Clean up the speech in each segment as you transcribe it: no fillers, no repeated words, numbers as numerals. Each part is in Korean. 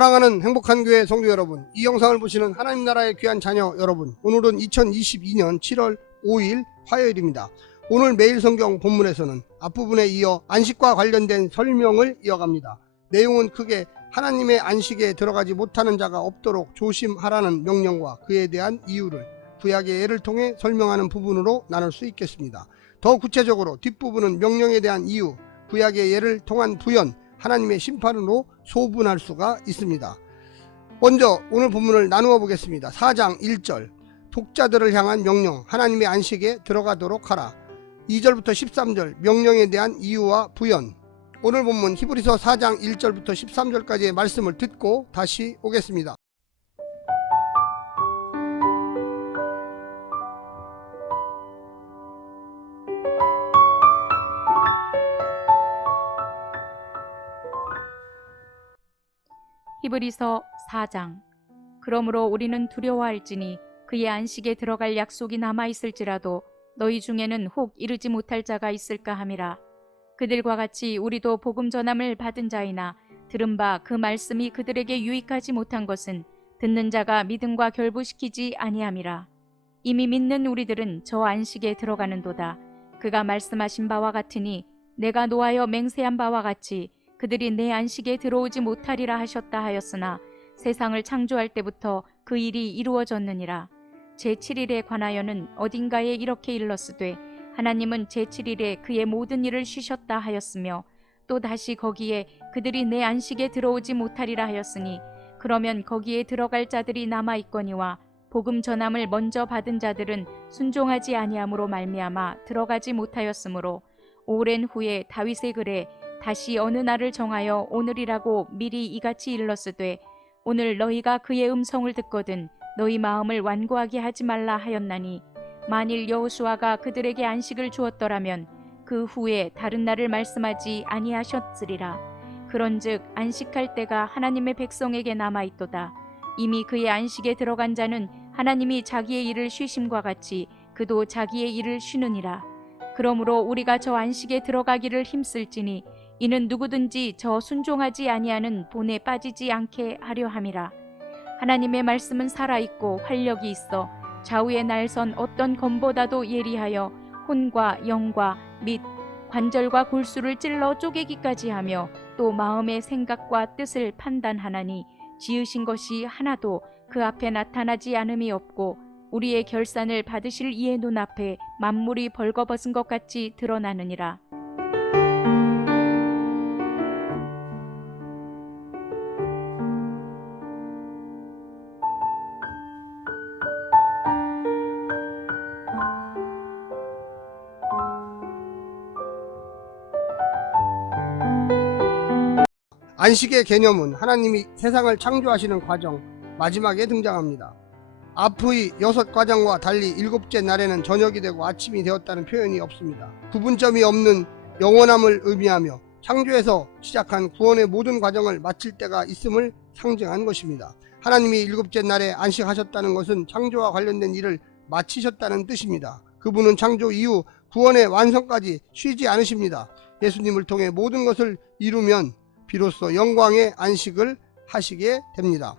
사랑하는 행복한 교회 성도 여러분, 이 영상을 보시는 하나님 나라의 귀한 자녀 여러분, 오늘은 2022년 7월 5일 화요일입니다. 오늘 매일 성경 본문에서는 앞부분에 이어 안식과 관련된 설명을 이어갑니다. 내용은 크게 하나님의 안식에 들어가지 못하는 자가 없도록 조심하라는 명령과 그에 대한 이유를 구약의 예를 통해 설명하는 부분으로 나눌 수 있겠습니다. 더 구체적으로 뒷부분은 명령에 대한 이유, 구약의 예를 통한 부연, 하나님의 심판으로 소분할 수가 있습니다. 먼저 오늘 본문을 나누어 보겠습니다. 4장 1절, 독자들을 향한 명령, 하나님의 안식에 들어가도록 하라. 2절부터 13절, 명령에 대한 이유와 부연. 오늘 본문 히브리서 4장 1절부터 13절까지의 말씀을 듣고 다시 오겠습니다. 히브리서 4장. 그러므로 우리는 두려워할지니 그의 안식에 들어갈 약속이 남아있을지라도 너희 중에는 혹 이르지 못할 자가 있을까 함이라. 그들과 같이 우리도 복음 전함을 받은 자이나 들은 바 그 말씀이 그들에게 유익하지 못한 것은 듣는 자가 믿음과 결부시키지 아니함이라. 이미 믿는 우리들은 저 안식에 들어가는도다. 그가 말씀하신 바와 같으니 내가 노하여 맹세한 바와 같이 그들이 내 안식에 들어오지 못하리라 하셨다 하였으나 세상을 창조할 때부터 그 일이 이루어졌느니라. 제7일에 관하여는 어딘가에 이렇게 일렀으되 하나님은 제7일에 그의 모든 일을 쉬셨다 하였으며 또 다시 거기에 그들이 내 안식에 들어오지 못하리라 하였으니 그러면 거기에 들어갈 자들이 남아있거니와 복음 전함을 먼저 받은 자들은 순종하지 아니함으로 말미암아 들어가지 못하였으므로 오랜 후에 다윗의 글에 다시 어느 날을 정하여 오늘이라고 미리 이같이 일렀으되 오늘 너희가 그의 음성을 듣거든 너희 마음을 완고하게 하지 말라 하였나니 만일 여호수아가 그들에게 안식을 주었더라면 그 후에 다른 날을 말씀하지 아니하셨으리라. 그런즉 안식할 때가 하나님의 백성에게 남아있도다. 이미 그의 안식에 들어간 자는 하나님이 자기의 일을 쉬심과 같이 그도 자기의 일을 쉬느니라. 그러므로 우리가 저 안식에 들어가기를 힘쓸지니 이는 누구든지 저 순종하지 아니하는 본에 빠지지 않게 하려 함이라. 하나님의 말씀은 살아있고 활력이 있어 좌우에 날선 어떤 검보다도 예리하여 혼과 영과 및 관절과 골수를 찔러 쪼개기까지 하며 또 마음의 생각과 뜻을 판단하나니 지으신 것이 하나도 그 앞에 나타나지 않음이 없고 우리의 결산을 받으실 이의 눈앞에 만물이 벌거벗은 것 같이 드러나느니라. 안식의 개념은 하나님이 세상을 창조하시는 과정 마지막에 등장합니다. 앞의 6과정과 달리 7째 날에는 저녁이 되고 아침이 되었다는 표현이 없습니다. 구분점이 없는 영원함을 의미하며 창조에서 시작한 구원의 모든 과정을 마칠 때가 있음을 상징한 것입니다. 하나님이 7째 날에 안식하셨다는 것은 창조와 관련된 일을 마치셨다는 뜻입니다. 그분은 창조 이후 구원의 완성까지 쉬지 않으십니다. 예수님을 통해 모든 것을 이루면 비로소 영광의 안식을 하시게 됩니다.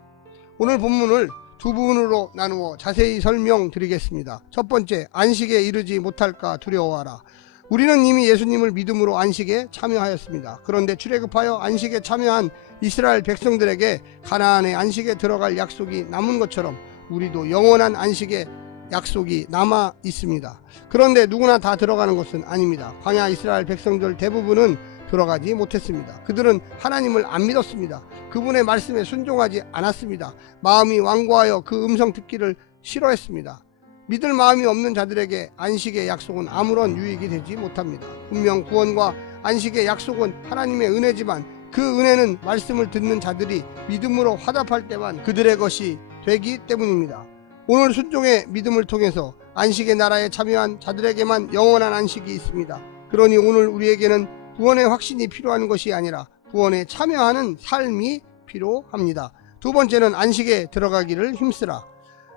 오늘 본문을 두 부분으로 나누어 자세히 설명드리겠습니다. 첫 번째, 안식에 이르지 못할까 두려워하라. 우리는 이미 예수님을 믿음으로 안식에 참여하였습니다. 그런데 출애굽하여 안식에 참여한 이스라엘 백성들에게 가나안의 안식에 들어갈 약속이 남은 것처럼 우리도 영원한 안식에 약속이 남아 있습니다. 그런데 누구나 다 들어가는 것은 아닙니다. 광야 이스라엘 백성들 대부분은 들어가지 못했습니다. 그들은 하나님을 안 믿었습니다. 그분의 말씀에 순종하지 않았습니다. 마음이 완고하여 그 음성 듣기를 싫어했습니다. 믿을 마음이 없는 자들에게 안식의 약속은 아무런 유익이 되지 못합니다. 분명 구원과 안식의 약속은 하나님의 은혜지만 그 은혜는 말씀을 듣는 자들이 믿음으로 화답할 때만 그들의 것이 되기 때문입니다. 오늘 순종의 믿음을 통해서 안식의 나라에 참여한 자들에게만 영원한 안식이 있습니다. 그러니 오늘 우리에게는 구원의 확신이 필요한 것이 아니라 구원에 참여하는 삶이 필요합니다. 두 번째는 안식에 들어가기를 힘쓰라.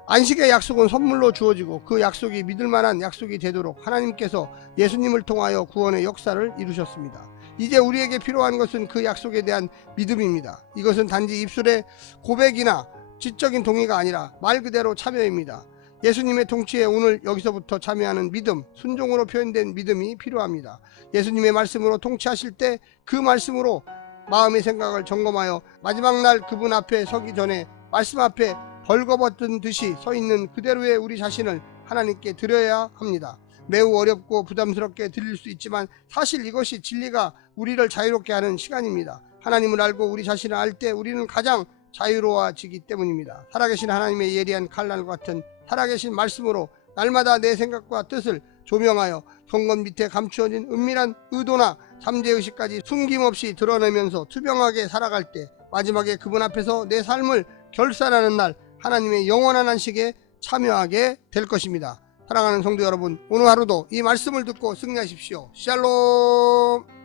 안식의 약속은 선물로 주어지고 그 약속이 믿을 만한 약속이 되도록 하나님께서 예수님을 통하여 구원의 역사를 이루셨습니다. 이제 우리에게 필요한 것은 그 약속에 대한 믿음입니다. 이것은 단지 입술의 고백이나 지적인 동의가 아니라 말 그대로 참여입니다. 예수님의 통치에 오늘 여기서부터 참여하는 믿음, 순종으로 표현된 믿음이 필요합니다. 예수님의 말씀으로 통치하실 때 그 말씀으로 마음의 생각을 점검하여 마지막 날 그분 앞에 서기 전에 말씀 앞에 벌거벗은 듯이 서 있는 그대로의 우리 자신을 하나님께 드려야 합니다. 매우 어렵고 부담스럽게 들릴 수 있지만 사실 이것이 진리가 우리를 자유롭게 하는 시간입니다. 하나님을 알고 우리 자신을 알 때 우리는 가장 자유로워지기 때문입니다. 살아계신 하나님의 예리한 칼날과 같은 살아계신 말씀으로 날마다 내 생각과 뜻을 조명하여 성건 밑에 감추어진 은밀한 의도나 잠재의식까지 숨김없이 드러내면서 투명하게 살아갈 때 마지막에 그분 앞에서 내 삶을 결산하는 날 하나님의 영원한 안식에 참여하게 될 것입니다. 사랑하는 성도 여러분, 오늘 하루도 이 말씀을 듣고 승리하십시오. 샬롬.